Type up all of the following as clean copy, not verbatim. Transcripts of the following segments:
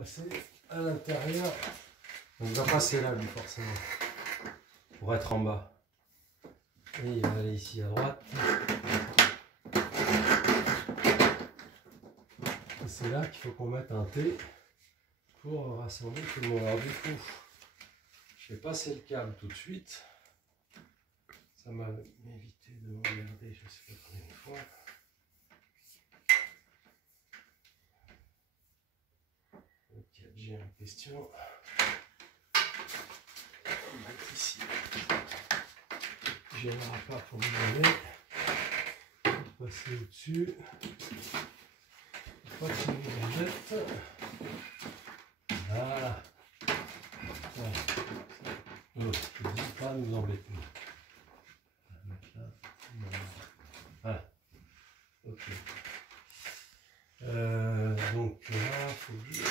Passer à l'intérieur. On va passer là, lui, forcément. Pour être en bas. Et il va aller ici à droite. Et c'est là qu'il faut qu'on mette un T pour rassembler tout le monde. Alors du coup, je vais passer le câble tout de suite. Ça m'a évité de me regarder, je sais pas combien de fois. Le 4G en question. On va être ici. Je n'aurai pas pour me donner. Passer au-dessus. Pas de gadget. Voilà. L'autre, je ne dis pas nous embêter. Voilà. Ok. Donc là, il faut que je...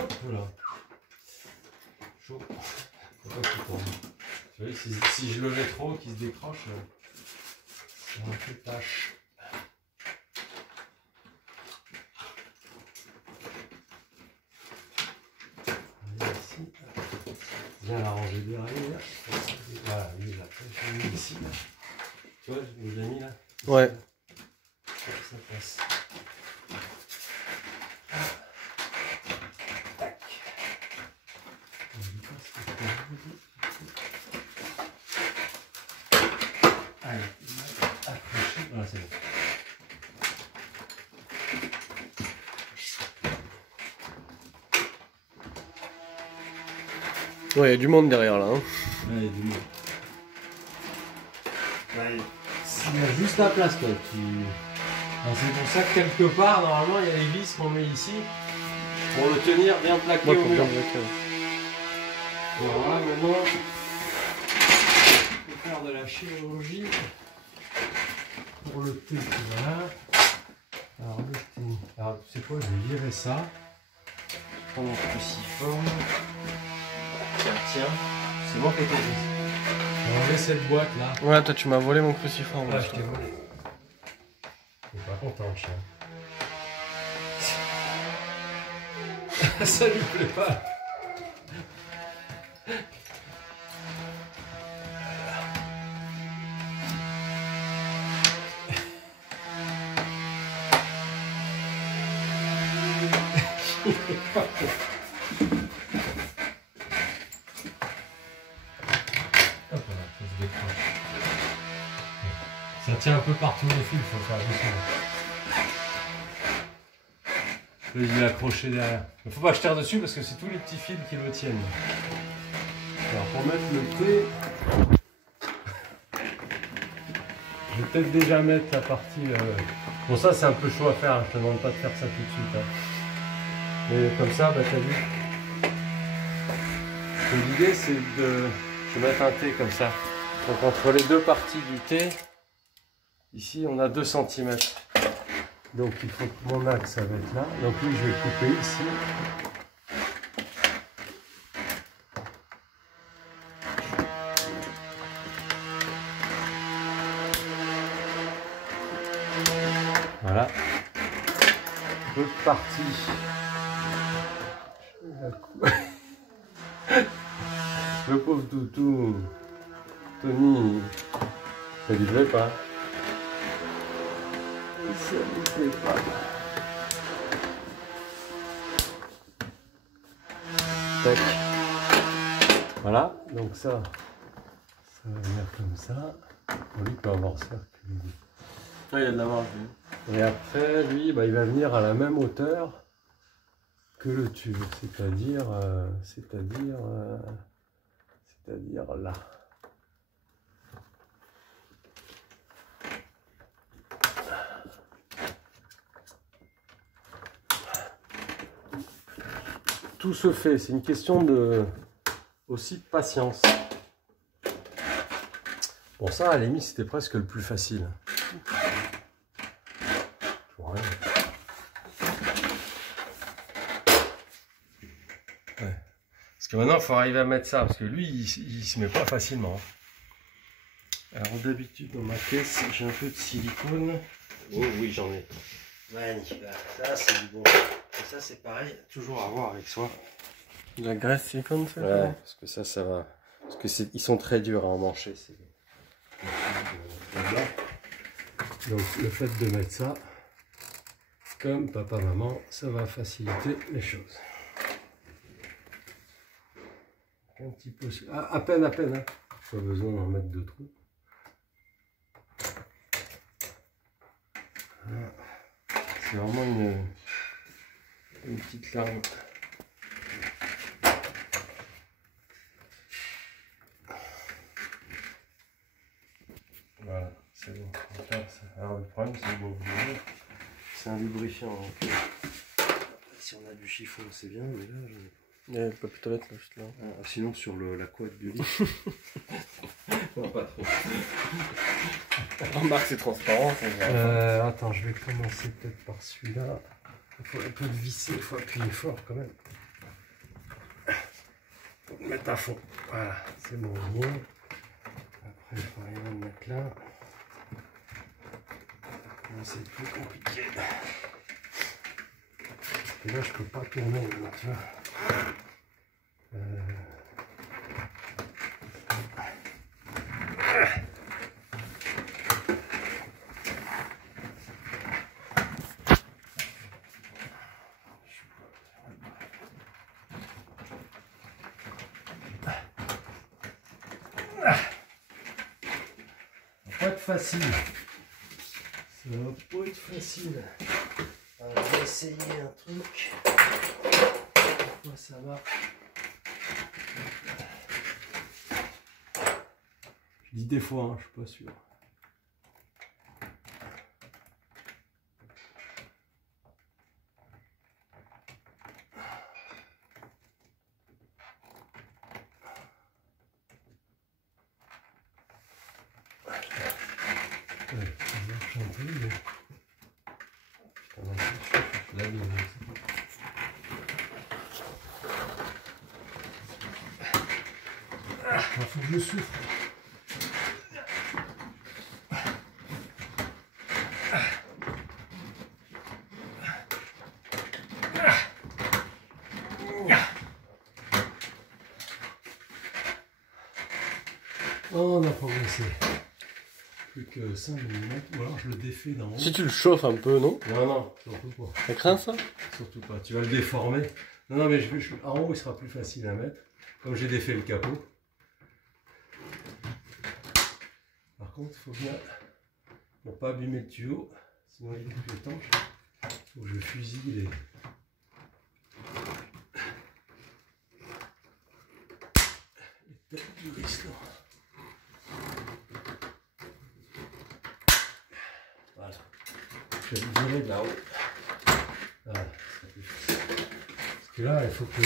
Hop là. Chaud. Faut pas qu'il tombe. Vous voyez, si je le mets trop, qu'il se décroche, c'est un peu tâche. Ici. Bien l'arranger derrière. Voilà, lui là. Je l'ai mis ici. Là. Tu vois, je l'ai mis là. Ouais. Ça passe. Tac. Allez, accroché. Voilà, c'est bon. Ouais, il y a du monde derrière là. Hein. Allez, du monde. Allez. Il y a juste la place, quoi. C'est pour ça que quelque part, normalement, il y a les vis qu'on met ici pour le tenir bien plaqué au mur. Voilà, maintenant, on peut faire de la chirurgie pour le T. Voilà. Alors, le T. Alors, tu sais quoi, je vais virer ça. Je prends mon cruciforme. Tiens, c'est moi qui ai été pris. On va enlever cette boîte là. Ouais, toi tu m'as volé mon cruciforme. Ah, je t'ai volé. Il est pas content, le chien. Ça lui plaît pas. Il est pas content. Ça tient un peu partout les fils, il faut faire attention. Là, il est accroché derrière. Il ne faut pas que je tire dessus parce que c'est tous les petits fils qui le tiennent. Alors pour mettre le T, je vais peut-être déjà mettre la partie... Bon ça c'est un peu chaud à faire, hein. Je te demande pas de faire ça tout de suite. Hein. Mais comme ça, bah, t'as vu. L'idée c'est de mettre un T comme ça. Donc entre les deux parties du T, ici on a 2 cm. Donc il faut que mon axe ça va être là. Donc lui je vais couper ici. Voilà. L'autre partie. Le pauvre toutou. Tony, ça lui plaît pas. Ça lui plaît pas. Tac. Voilà, donc ça va venir comme ça. Lui peut avoir ça. Ouais, il y a de la marge. Et après, lui, bah, il va venir à la même hauteur que le tube, c'est-à-dire là. Tout se fait, c'est une question de aussi de patience. Bon, ça, à la limite, c'était presque le plus facile. Ouais. Parce que maintenant, il faut arriver à mettre ça, parce que lui, il se met pas facilement. Alors, d'habitude, dans ma caisse, j'ai un peu de silicone. Oh oui, j'en ai. Magnifique. Ça, c'est du bon. ça c'est pareil, toujours à voir avec soi. De la graisse silicone, ça? Ouais, parce que ça va. Parce que ils sont très durs à emmancher. Donc le fait de mettre ça, comme papa, maman, ça va faciliter les choses. Un petit peu, à peine, hein. Pas besoin d'en mettre de trop. Voilà. C'est vraiment une petite lame. Voilà, c'est bon. Donc là, alors le problème, c'est bon, c'est un lubrifiant. Donc, si on a du chiffon, c'est bien, mais là, Il y a le papier toilette là, juste là. sinon sur la couette du lit. Non, pas trop. Remarque, c'est transparent. Attends, je vais commencer peut-être par celui-là. Il faut un peu le visser, il faut appuyer fort quand même. Faut le mettre à fond. Voilà, c'est bon. Après, il faut rien le mettre là. Là, c'est plus compliqué. Et là, je peux pas tourner, là, tu vois. Pas être facile. Ça va pas être facile. Alors, on va essayer un truc. Pourquoi ça marche? Je dis des fois, hein, je suis pas sûr. Ouais, ça marche un peu, mais... Putain, non, c'est la ligne, il faut que je souffre. Oh, on a progressé. Plus que 5 mm, ou alors je le défais d'en haut. Si tu le chauffes un peu, non? Non, surtout pas. Ça craint ça? Surtout pas, tu vas le déformer. Non, mais en haut, il sera plus facile à mettre. Comme j'ai défait le capot. Par contre, il faut bien, pour pas abîmer le tuyau, sinon il est plus étanche, il faut que je fusille les têtes du risque. Voilà. Je vais le virer de là-haut. Voilà, c'est plus facile. Parce que là, il faut que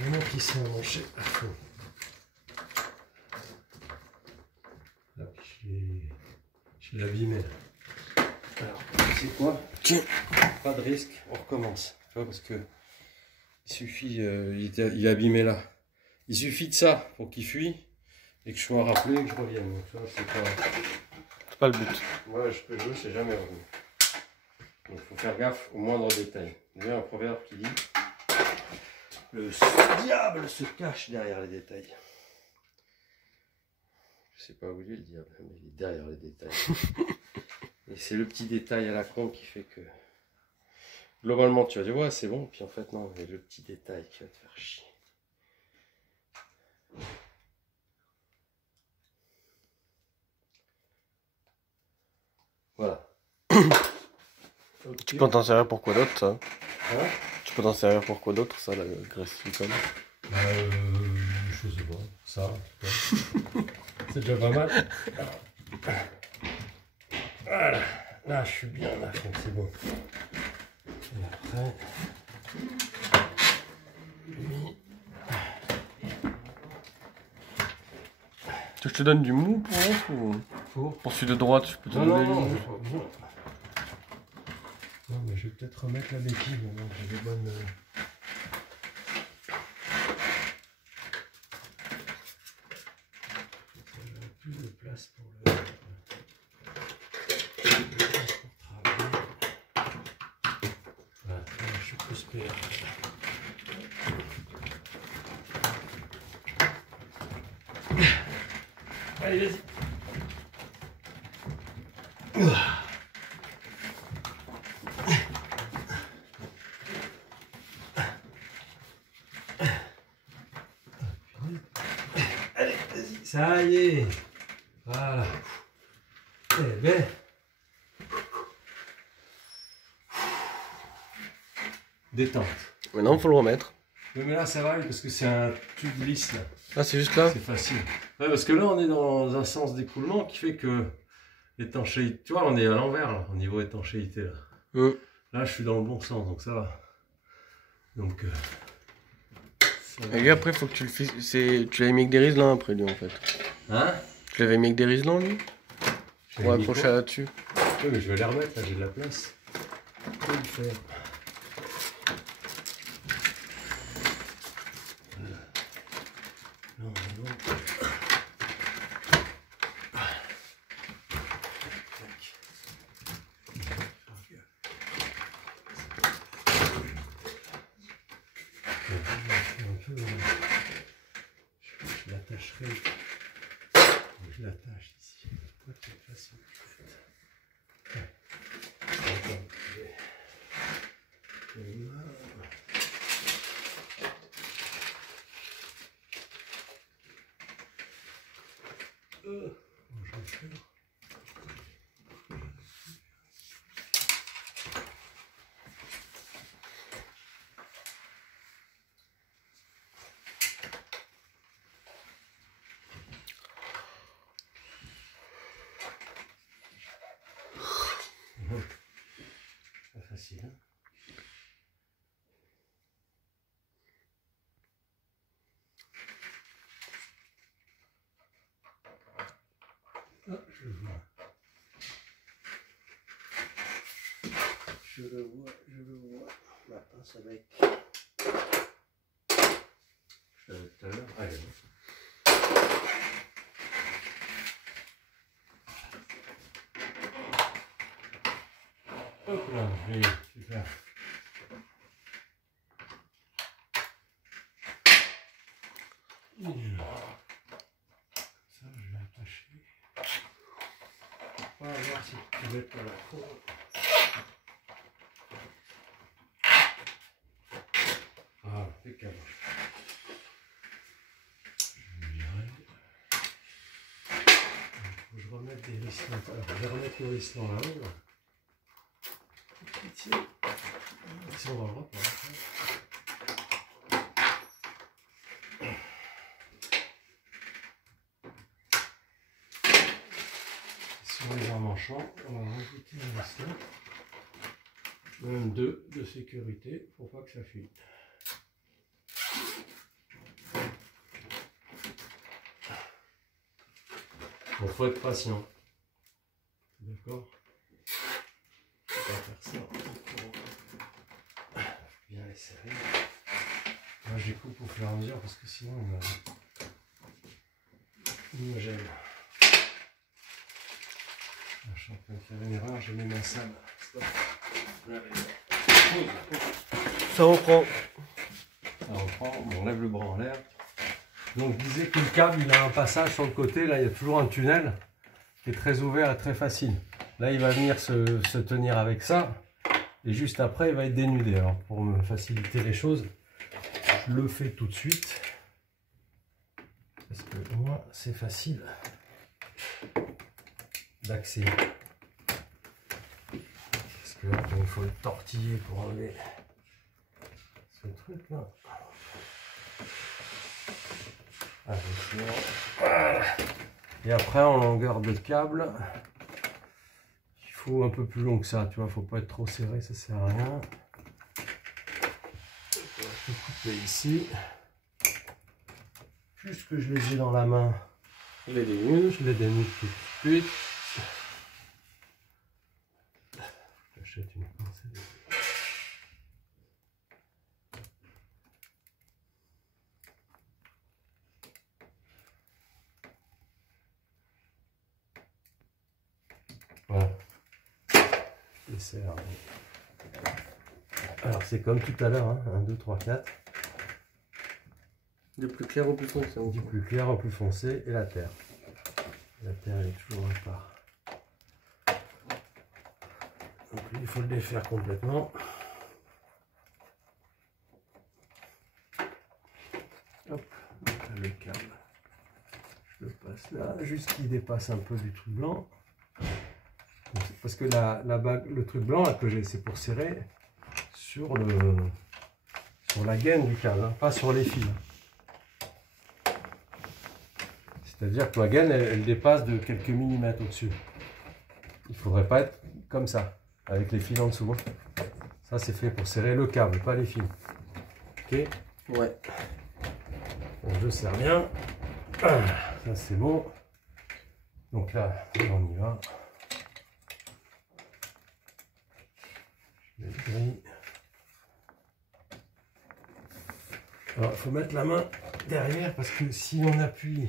vraiment qu'il soit emmanché à fond. Là, je l'ai abîmé. Alors, c'est quoi? Tiens. Pas de risque, on recommence. Tu vois, parce que il suffit, il est abîmé là. Il suffit de ça pour qu'il fuit et que je sois rappelé et que je revienne. Donc, ça, c'est pas le but. Moi, je peux jouer, c'est jamais revenu. Donc, il faut faire gaffe au moindre détail. Il y a un proverbe qui dit le diable se cache derrière les détails. Je sais pas où il est le diable, mais il est derrière les détails. Et c'est le petit détail à la con qui fait que globalement tu vas dire ouais c'est bon, puis en fait non, c'est le petit détail qui va te faire chier. Voilà. Okay. Tu peux t'en servir pour quoi d'autre, ça? Hein? Tu peux t'en servir pour quoi d'autre, ça, la graisse silicone? Je sais pas, ça. C'est déjà pas mal. Voilà, là je suis bien là, donc c'est bon. Et après, Tu veux que je te donne du mou pour l'autre ou pour celui de droite, je peux te donner du mou? Non, mais je vais peut-être remettre la béquille maintenant que j'ai des bonnes. J'aurai plus de place pour le. Pour travailler. Voilà, je suis plus spé. Allez, vas-y. Allez, vas-y. Ça y est. Voilà. Eh bien. Détente. Maintenant, il faut le remettre. Oui, mais là, ça va parce que c'est un tube lisse là. Ah, c'est juste là? C'est facile. Ouais, parce que là, on est dans un sens d'écoulement qui fait que l'étanchéité. Tu vois, on est à l'envers là, au niveau étanchéité là. Là, je suis dans le bon sens, donc ça va. Donc. Et lui, après, faut que tu le fisses. Tu l'avais mis avec des riselins après, lui, en fait. Hein? Tu l'avais mis avec des riselins, lui? Pour accrocher là-dessus. Oui, mais je vais les remettre là, j'ai de la place. Je vais le faire. Non, non. Je l'attacherai. Je l'attache ici. Toi, tu es facile. Pas facile, hein? Ah, je le vois. Je le vois, je le vois. Ma pince avec. Je l'avais tout à l'heure. Allez. Hop là, oui, super. Ça, je vais attacher. On va voir si tu peux mettre la cour. Ah, impeccable. Je vais remettre des ristons. Alors, je vais remettre le riston là-haut. Tiens. Si on va le reprendre. Sur les emmanchants, on va rajouter un riston. Même deux de sécurité pour pas que ça fuite. Bon, faut être patient. D'accord? On va faire ça. Bien les serrer. Moi je les coupe au fur et à mesure parce que sinon il me gêne. Je suis en train de faire une erreur, j'ai mis ma salle. Stop. Ça reprend. Ça reprend, on lève le bras en l'air. Donc je disais que le câble il a un passage sur le côté, là il y a toujours un tunnel qui est très ouvert et très facile. Là il va venir se tenir avec ça et juste après il va être dénudé. Alors pour me faciliter les choses, je le fais tout de suite parce que moi c'est facile d'accès. Parce que là il faut le tortiller pour enlever ce truc là. Voilà. Et après en longueur de câble, il faut un peu plus long que ça, tu vois, faut pas être trop serré, ça sert à rien. Je vais couper ici. Puisque je les ai dans la main, je les dénude tout de suite. J'achète une pince. Voilà. Je les serre. Alors c'est comme tout à l'heure, hein. 1, 2, 3, 4. Du plus clair au plus foncé. Du plus clair au plus foncé et la terre. La terre elle est toujours à part. Donc lui, il faut le défaire complètement. Hop, donc là, le câble. Je le passe là, juste qu'il dépasse un peu du truc blanc. Parce que la bague, le truc blanc là, que j'ai, c'est pour serrer sur la gaine du câble, hein, pas sur les fils. C'est-à-dire que ma gaine, elle dépasse de quelques millimètres au-dessus. Il ne faudrait pas être comme ça, avec les fils en dessous. Ça, c'est fait pour serrer le câble, pas les fils. Ok? Ouais. Donc, je serre bien. Ça, c'est bon. Donc là, on y va. Je mets le gris. Alors, il faut mettre la main derrière parce que si on appuie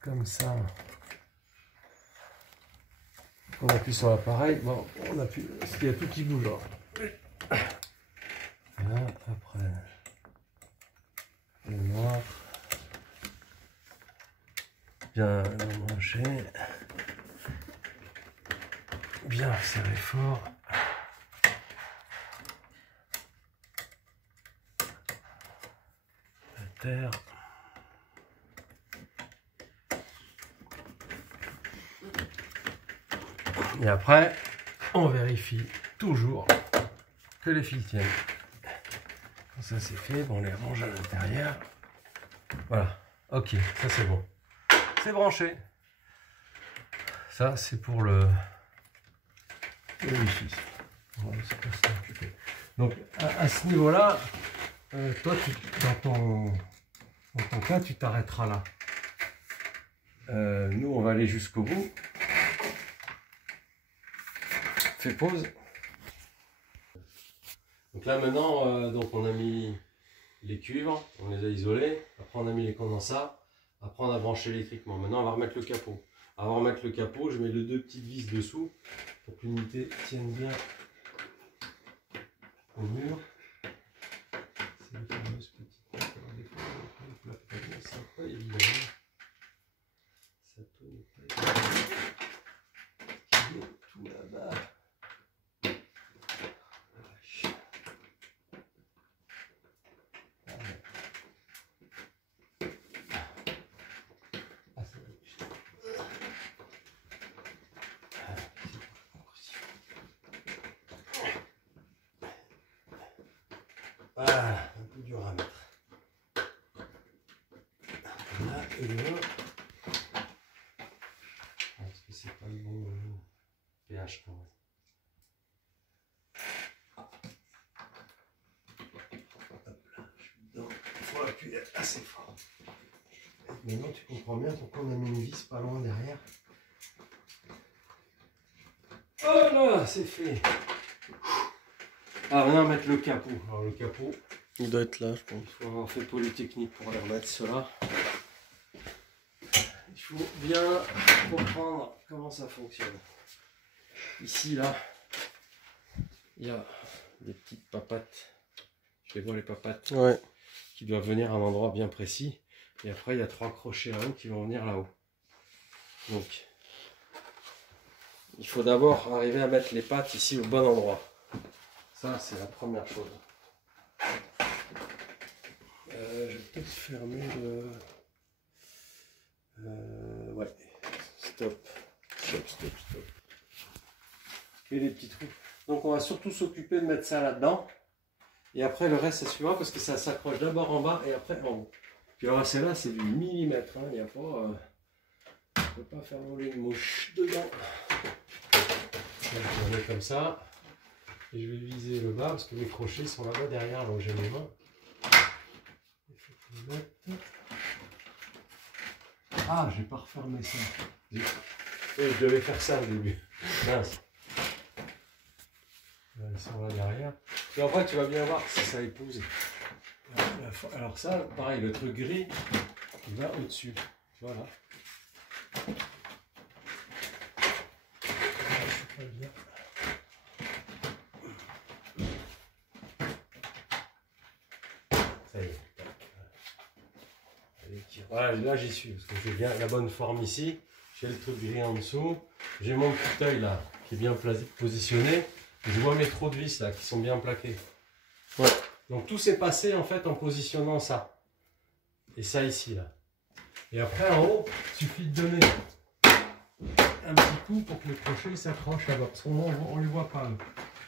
comme ça, on appuie sur l'appareil, bon, on appuie, parce qu'il y a tout qui bouge. Là, après, le noir, bien branché, bien serré fort. La terre. Et après, on vérifie toujours que les fils tiennent. Quand ça c'est fait, on les range à l'intérieur. Voilà, ok, ça c'est bon. C'est branché. Ça c'est pour le wifi. Voilà, c'est pour ça occuper. Donc à ce niveau-là, toi dans ton cas, tu t'arrêteras là. Nous on va aller jusqu'au bout. Fais pause. Donc là maintenant, donc on a mis les cuivres, on les a isolés, après on a mis les condensats, après on a branché électriquement. Maintenant on va remettre le capot. Avant de remettre le capot, je mets les deux petites vis dessous pour que l'unité tienne bien au mur. C'est les fameuses petites plaques. Ça pas évident. Ça tourne pas évident. Il est tout là-bas. Ah, un peu dur à mettre. Là et là. Parce que c'est pas le bon pH quand même. Hop là, je suis dedans. Il faut appuyer assez fort. Maintenant tu comprends bien pourquoi on a mis une vis pas loin derrière. Oh là, c'est fait. Alors maintenant mettre le capot. Alors le capot, Il doit être là, je pense. il faut avoir fait Polytechnique pour les remettre cela. Il faut bien comprendre comment ça fonctionne. Ici là, il y a des petites papates. Je les vois les papates. Ouais. Qui doivent venir à un endroit bien précis. Et après il y a 3 crochets là-haut qui vont venir là-haut. Donc il faut d'abord arriver à mettre les pattes ici au bon endroit. Ça, c'est la première chose. Je vais peut-être fermer le... ouais. Stop. Stop. Et les petits trous. Donc, on va surtout s'occuper de mettre ça là-dedans. Et après, le reste, c'est suivant parce que ça s'accroche d'abord en bas et après en haut. Puis alors, celle-là, c'est du millimètre. Hein. Il n'y a pas... on ne peut pas faire voler une mouche dedans. Je vais le mettre comme ça. Et je vais viser le bas parce que mes crochets sont là-bas derrière, là où j'ai mes mains. Il faut que je mette. Ah, j'ai pas refermé ça. Je devais faire ça au début. Mince. Ils sont là derrière. Et en fait, tu vas bien voir si ça épouse. Alors ça, pareil, le truc gris, il va au-dessus. Tu vois là. Je suis pas bien. Ça y est. Voilà, là j'y suis, parce que j'ai bien la bonne forme ici. J'ai le truc gris en dessous. J'ai mon fauteuil là, qui est bien positionné. Je vois mes trous de vis là, qui sont bien plaqués. Ouais. Donc tout s'est passé en fait en positionnant ça. Et ça ici là. Et après en haut, il suffit de donner un petit coup pour que le crochet s'accroche là-bas. Parce qu'on ne les voit pas.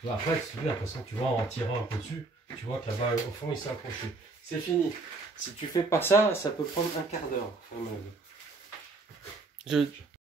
Après, de toute façon, tu vois, en tirant un peu dessus, tu vois que là-bas, au fond, il s'est accroché. C'est fini. Si tu fais pas ça, ça peut prendre un quart d'heure.